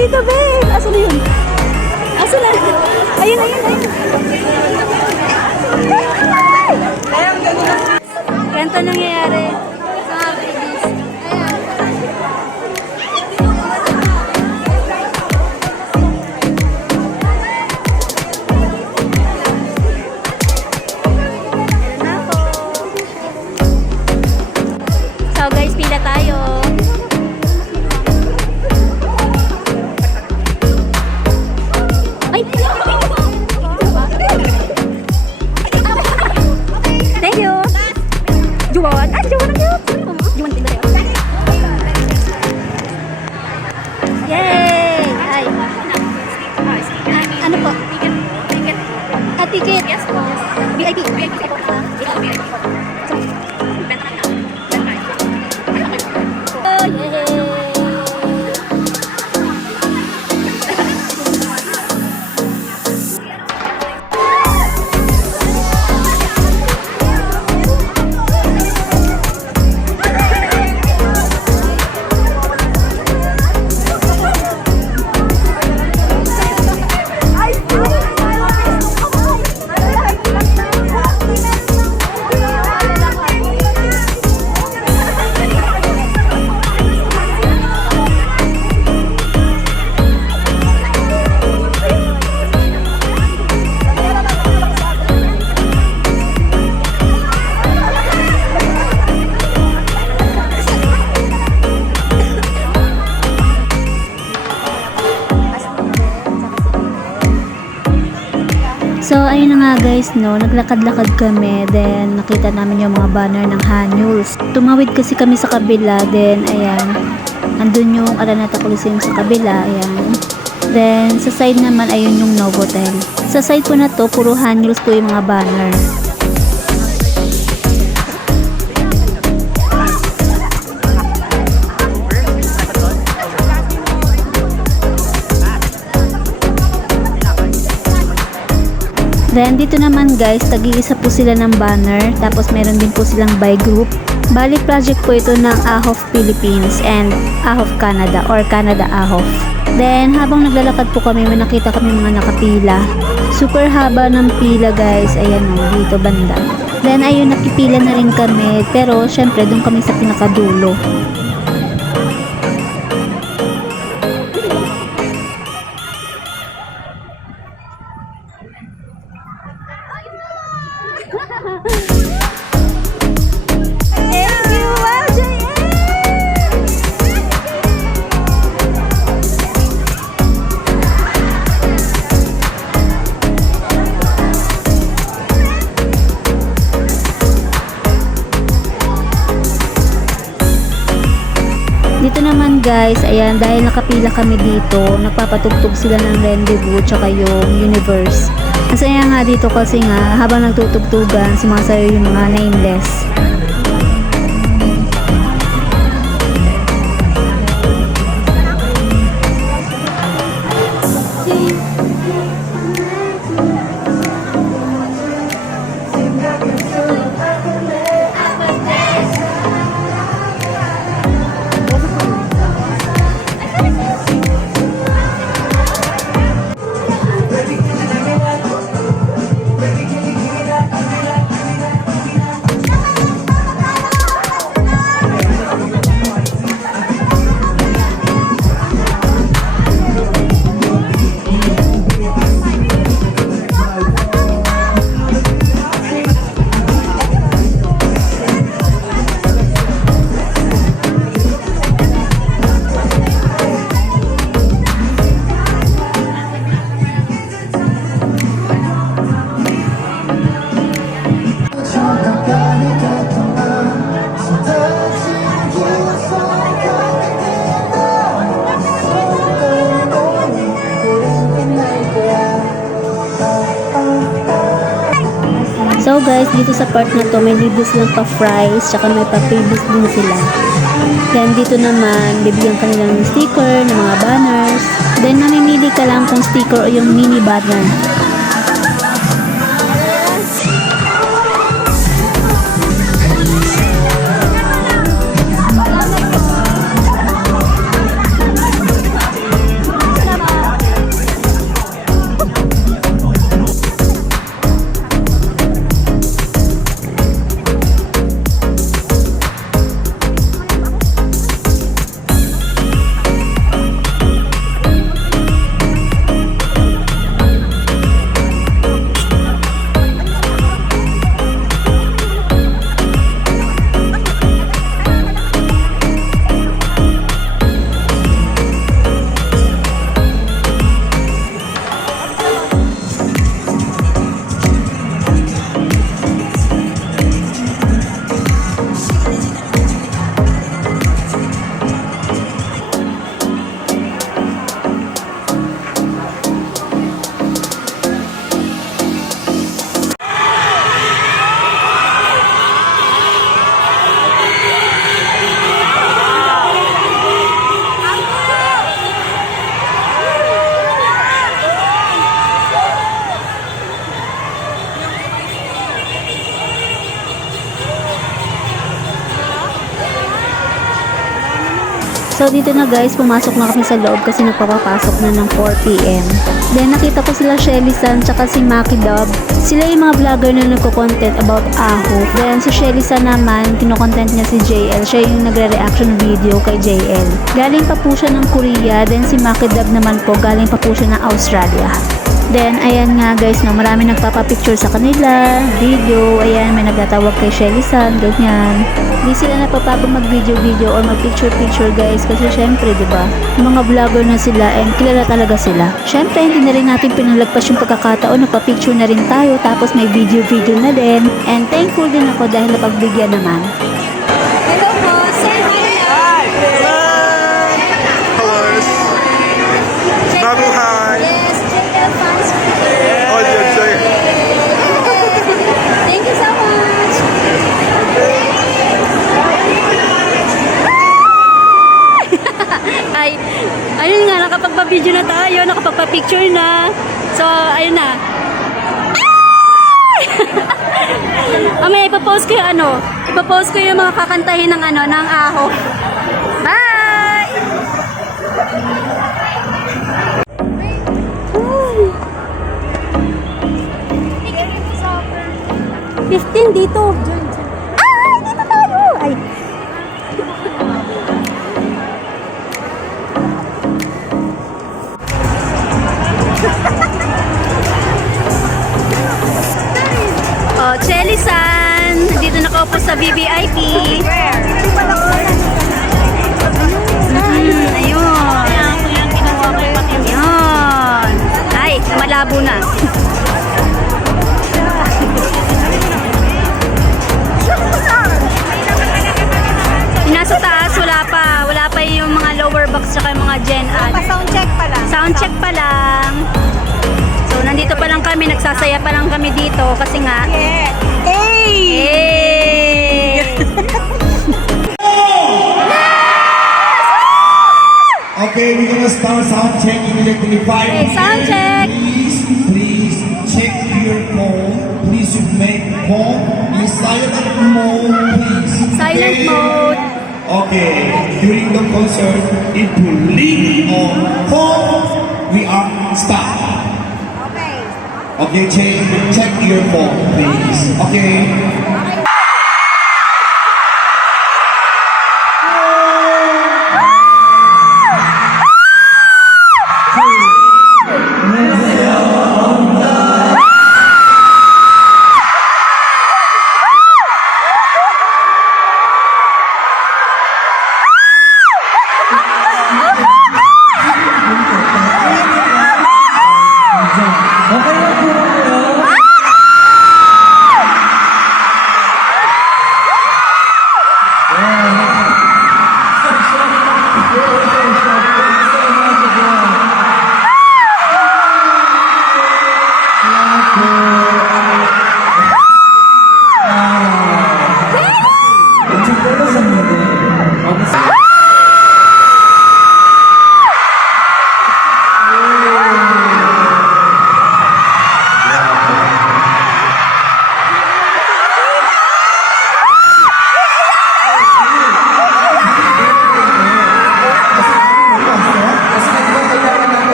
dito, babe. Asan na yun? Asan na? Ayun, ayun, ayun. Ganito nangyayari sa mga babies. Ayan. Ayan na ako. So guys, pila tayo. Ay! Thank you! Juwan! Ah, Juwan na cute! Juwan din tayo. Yay! Ay! Ano po? Ticket. Ah, ticket. Yes po. VIP. VIP po. Oh, yay! So, ayun na nga guys, no, naglakad-lakad kami, then nakita namin yung mga banner ng Hanyuls. Tumawid kasi kami sa kabila, then ayan, andun yung Araneta Coliseum sa kabila, ayan. Then, sa side naman, ayun yung Novotel. Sa side po na to, puro Hanyuls po yung mga banner. Then, dito naman guys, tag-iisa po sila ng banner. Tapos, meron din po silang by group. Bali, project po ito ng AHOF Philippines and AHOF Canada or Canada AHOF. Then, habang naglalakad po kami, may nakita kami mga nakapila. Super haba ng pila guys. Ayan o, dito banda. Then, ayun, nakipila na rin kami. Pero, syempre, doon kami sa pinakadulo. Dito naman guys, ayan, dahil nakapila kami dito, nagpapatugtog sila ng Rendezvous tsaka yung Universe. Masaya nga dito kasi nga, habang nagtutugtugan, sumasayo yung mga nameless. So guys, dito sa part na to, may libre silang pa-fries, tsaka may pa-freebies din sila. Then dito naman, bibigyan ka nila ng sticker, ng mga banners. Then mamimili ka lang kung sticker o yung mini banner. So dito na guys, pumasok na kami sa loob kasi nagpapapasok na ng 4 PM. Then nakita ko sila Shelly San tsaka si Maki Dub. Sila yung mga vlogger na nagko-content about Aho. Then si Shelly San naman, kino-content niya si JL. Siya yung nagre-reaction video kay JL. Galing pa po siya ng Korea. Then si Maki Dub naman po, galing pa po siya ng Australia. Then, ayan nga guys, no, marami nagpapapicture sa kanila, video, ayan, may nagtatawag kay Shelly San, ganyan. Hindi sila napapagod mag-video-video or mag-picture-picture guys, kasi syempre, di ba, mga vlogger na sila and kilala talaga sila. Syempre, hindi na rin natin pinalagpas yung pagkakataon, nagpa-picture na rin tayo, tapos may video-video na din. And thankful din ako dahil napagbigyan naman. Hello po, say hi. Hello. Babu, hi. Yes, JL fans. Oh, yeah, sorry. Thank you so much. Ay, ayun nga, nakapagpa-video na tayo, nakapagpa-picture na. So, ayun na. Mamaya ipopost ko yung ipopost ko yung mga kakantahin ng ng Aho. Bye! Uy. 15 dito. Ay, dito tayo. Ay. Oh, Shelly San, dito nakaupo sa VVIP. Ayun. Ayun. Ay, malabo na. Yung nasa taas, wala pa yung mga lower box tsaka yung mga gen ad. Sound check pa lang. Sound check pa lang. So, nandito pa lang kami, nagsasaya pa lang kami dito kasi nga. Yeah. Hey! Hey! Okay, we're gonna start sound check immediately. Okay, sound check. Please check your phone. Please you make phone in silent mode, please. Silent Okay? mode. Okay, during the concert, if you leave on phone, we are stop. Okay. Okay, check your phone, please. Okay.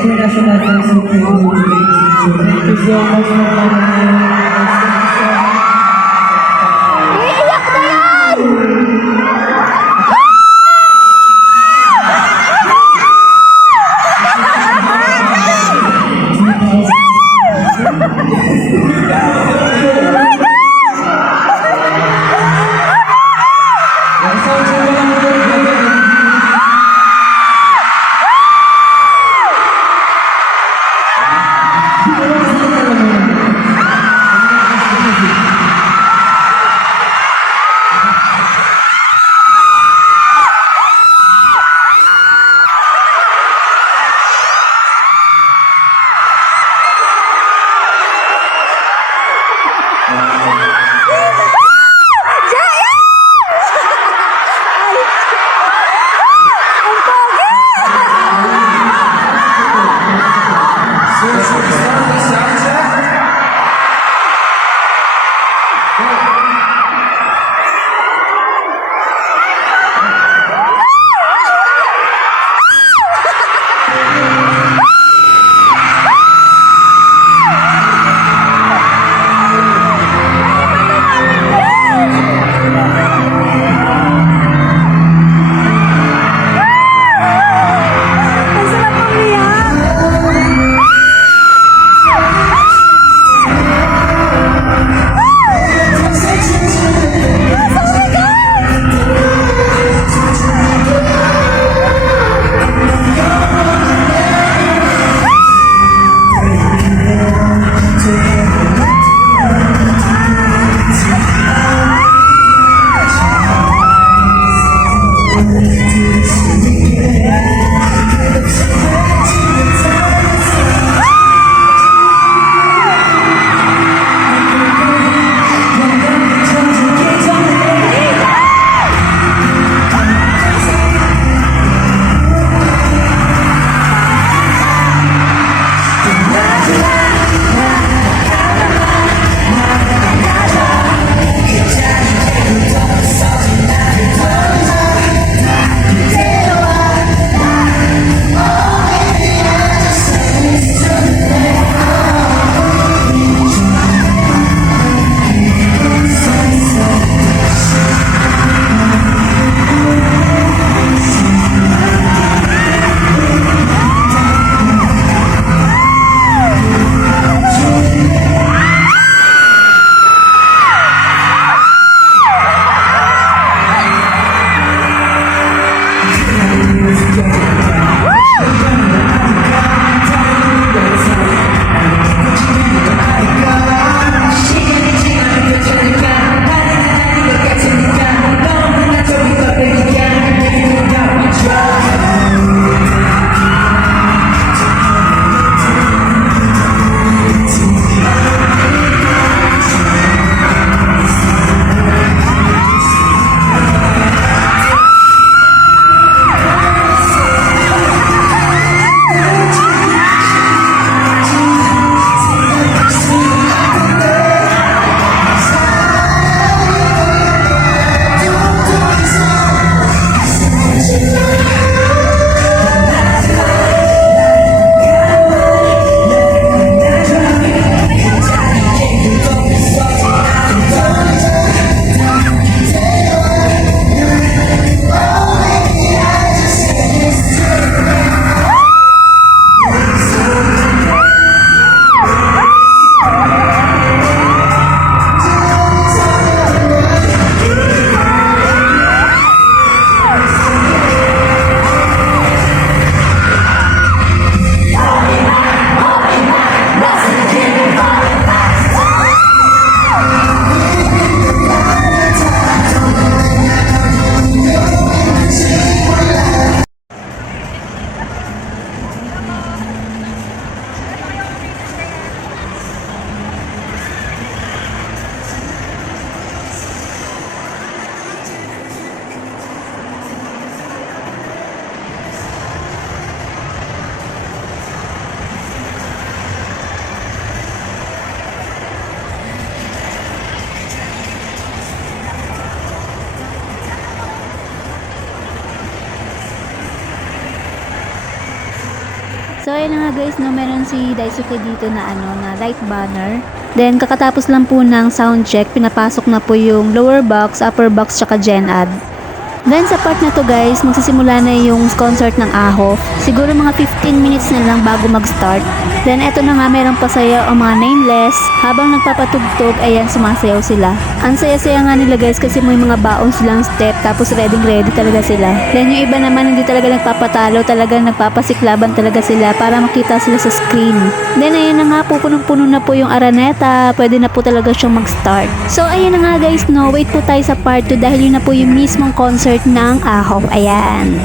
International friends who came here today. So thank you so much for coming. Iiyak na yan! So ayun na nga guys, no, meron si Daisuke dito na na light banner. Then kakatapos lang po ng sound check, pinapasok na po yung lower box, upper box, tsaka gen ad. Then sa part na to guys, magsisimula na yung concert ng AHOF. Siguro mga 15 minutes na lang bago mag-start. Then eto na nga, merong pasaya o mga nameless. Habang nagpapatugtog, ayan, sumasayaw sila. Ang saya-saya nga nila guys kasi may mga baon silang step tapos ready talaga sila. Then yung iba naman hindi talaga nagpapatalo, talaga nagpapasiklaban talaga sila para makita sila sa screen. Then ayun na nga, punong-puno na po yung Araneta. Pwede na po talaga siyang mag-start. So ayun na nga guys, no, wait po tayo sa part 2 dahil yun na po yung mismong concert ng AHOF. Ayan.